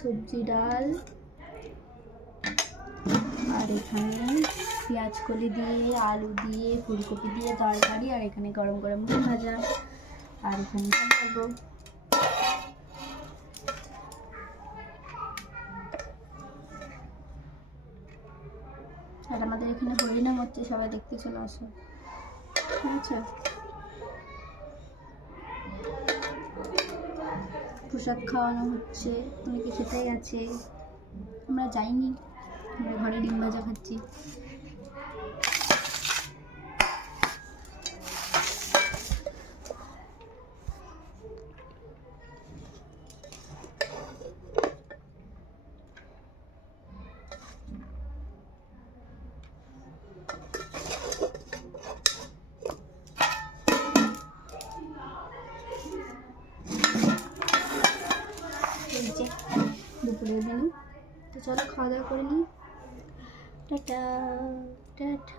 সবজি ডাল আর এখানে পেঁয়াজ কলি দিয়ে আলু দিয়ে ফুলকপি দিয়ে তরকারি আর এখানে গরম গরম ডিম ভাজা আর এখানে খাবো। আর আমাদের এখানে হরিনাম হচ্ছে, সবাই দেখতে চলে আসো। আচ্ছা, প্রসাদ খাওয়ানো হচ্ছে, অনেকে খেতে গেছে, আমরা যাইনি, আমরা ঘরে ডিম ভাজা খাচ্ছি। দুপুরের মেনু, তো চলো খাওয়া দাওয়া করে নিই। Tata tata.